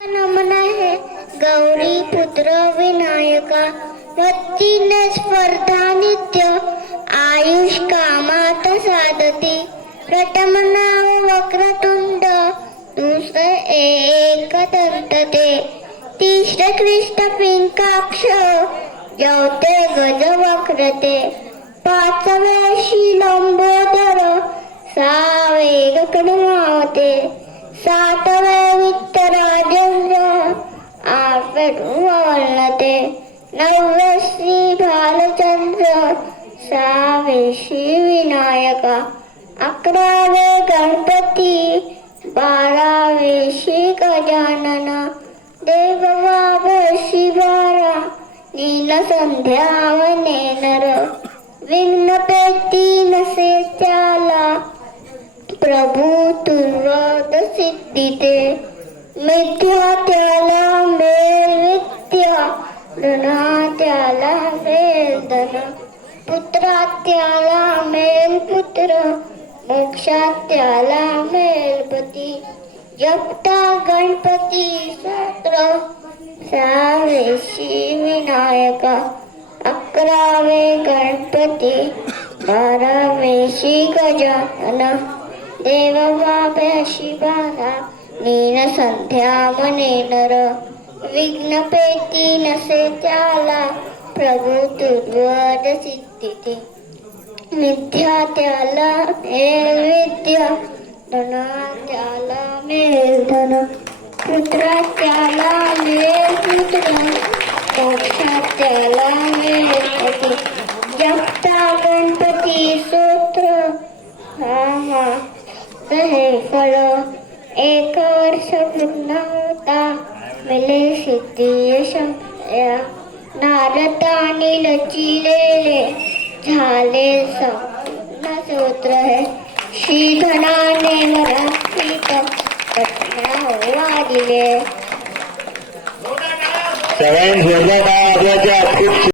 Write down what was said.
नमन आहे गौरी पुत्र विनायका वतीन स्पर्धा नित्य आयुष कामात साधती प्रथम नाव वक्रतुंड दुसरे एक दंतते तिसरे कृष्ण पिंकाक्ष चौथे गज वक्रते पाचवे लंबोदर सहावे गगनमावते सातवे वित्तराजेंद्र आठवे वर्णते नववे श्री भालचंद्र सहावे श्री विनायका अकरावे गणपती बारावे श्री गजानन देवबाबा शिवारा नीलसंध्या वनेनर विघ्नपेटी नसे त्याला प्रभू तुर्वद सिद्धीते मिथ्या त्याला मेल विद्या धना त्याला मेल धन पुत्रात त्याला मेल पुत्र मोक्षात त्याला मेल पती जपता गणपती स्तोत्र सहावे श्री विनायका अकरावे गणपती बारावे श्री गजानन देवबाबा शिवाला नीलसंध्या वनेनर विघ्नपेटी नसे त्याला प्रभू तुर्वद सिद्धीते मिथ्या त्याला मेल विद्या धना त्याला मेल धन पुत्रा त्याला मेल पुत्र मोक्षात त्याला मेल पती जपता गणपती स्तोत्र हा हे फळ एक वर्ष पूर्ण होता मिले सिद्धी यशया नारदानी लचिलेले झाले संपूर्ण सूत्र है श्रीधनाने मराठी वाढले सगळ्यांनी